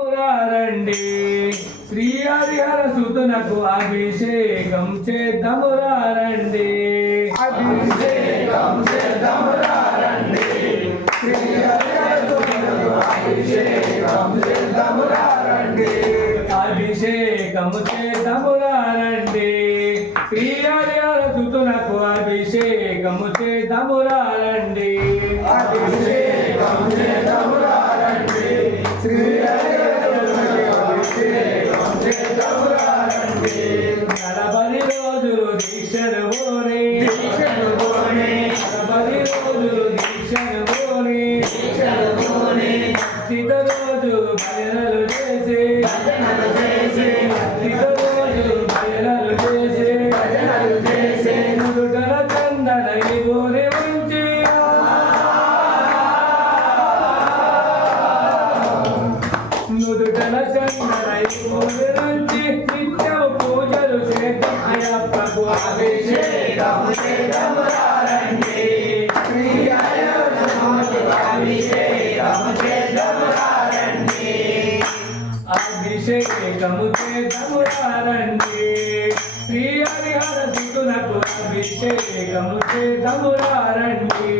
రండి శ్రీ హరిహర సుతునకు అభిషేకం చేద్దామురా రండి అభిషేకం చేద్దామురా రండి శ్రీ హరిహర సుతునకు అభిషేకం చేద్దామురా రండి అభిషేకం చేద్దామురా రండి శ్రీ హరిహర సుతునకు అభిషేకం చేద్దామురా రండి అభిషేకము చేద్దామురారండి శ్రీ హరిహర సుతునకు అభిషేకము చేద్దామురారండి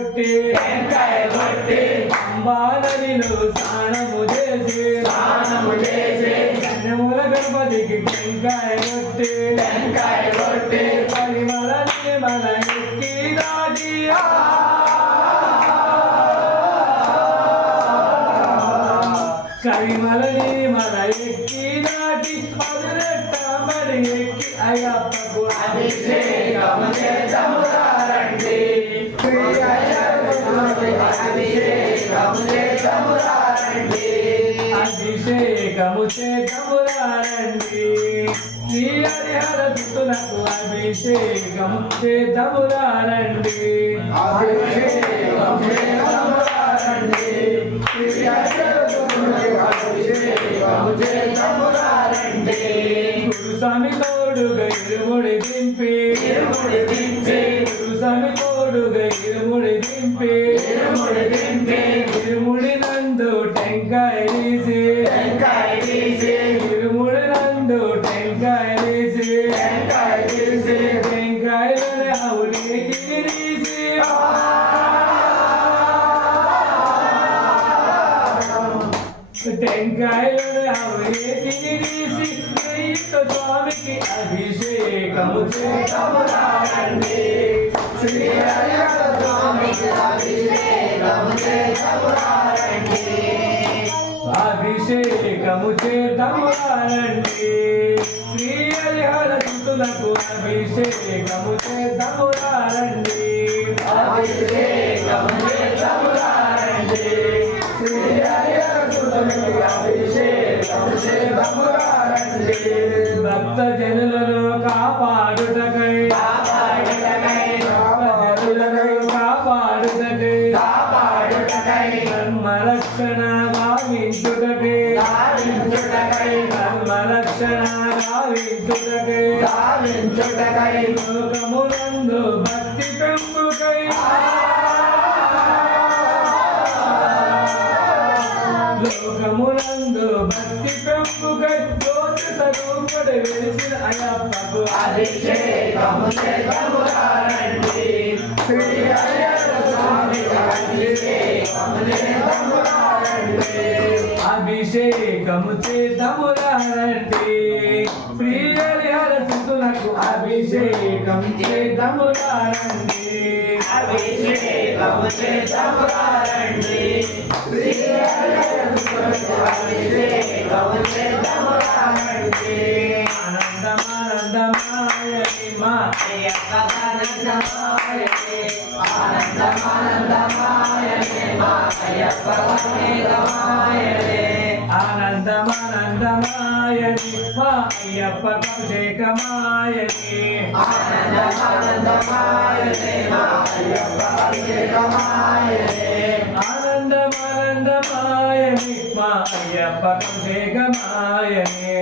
కొట్టి టెంకాయ కొట్టి పంబా నదిలో స్నానము చేసి స్నానము చేసి పెద్దముల గణపతికి టెంకాయ కొట్టి టెంకాయ కొట్టి పరిమళ నిర్మల ఎక్కి దాటి ఆ. కరిమల నిర్మల ఎక్కి దాటి పదినెట్ట మరి ఎక్కి అయ్యప్పకు అభిషేకం చేద్దామురా అభిషేకము చేతమురారండి శ్రీ హరిహర దుతులకు అభిషేకము చేతమురారండి అభిషేకం చేద్దామురా రండి శ్రీ హరిహర సుతునకు అభిషేకం చేద్దామురా రండి గురు స్వామి తోడుగా ఇరుముడి దింపి. ఇరుముడి దింపి. గురు స్వామి తోడుగా ఇరుముడి దింపి. ఇరుముడి దింపి. అభిషేకము చేద్దామురా శ్రీ హరిహర స్వామికి అభిషేకం చేద్దామురా అభిషేకము చేద్దామురారండి శ్రీ హరిహర సుతులకు అభిషేకము భక్త జనులను కాపాడుటకై. కాపాడుటకై. జనులను కాపాడుటకై. కాపాడుటకై. ధర్మ రక్షణ గావించుటకై. గావించుటకై. ధర్మ రక్షణ గావించుటకై. గావించుటకై. లోకమునందు భక్తి అయ్యప్పకు అభిషేకం చేద్దామురా శ్రీ హరిహర స్వామికి అభిషేకం చేద్దామురా రండి. అభిషేకము చేద్దామురారండి శ్రీ హరిహర సుతునకు అభిషేకం చేద్దామురారండి అభిషేకం చేద్దామురా రండి శ్రీ హరిహర సుతునకు రండి. ఆనందమానందమాయ మా ఆనందమాయ ఆనందమానందమాయ మా అయ్యప్ప ఆనందమాయ ఆనందమానందమాయ మా అయ్యప్ప అభిషేకమాయని ఆనందమానందమాయనే మా అయ్యప్ప అభిషేకమాయనే ఆనందమానందమాయని మా అయ్యప్ప అభిషేకమాయని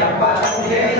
ఆనందమానందమాయనే మా అయ్యప్ప అభిషేకమాయనే శ్రీ స్వామి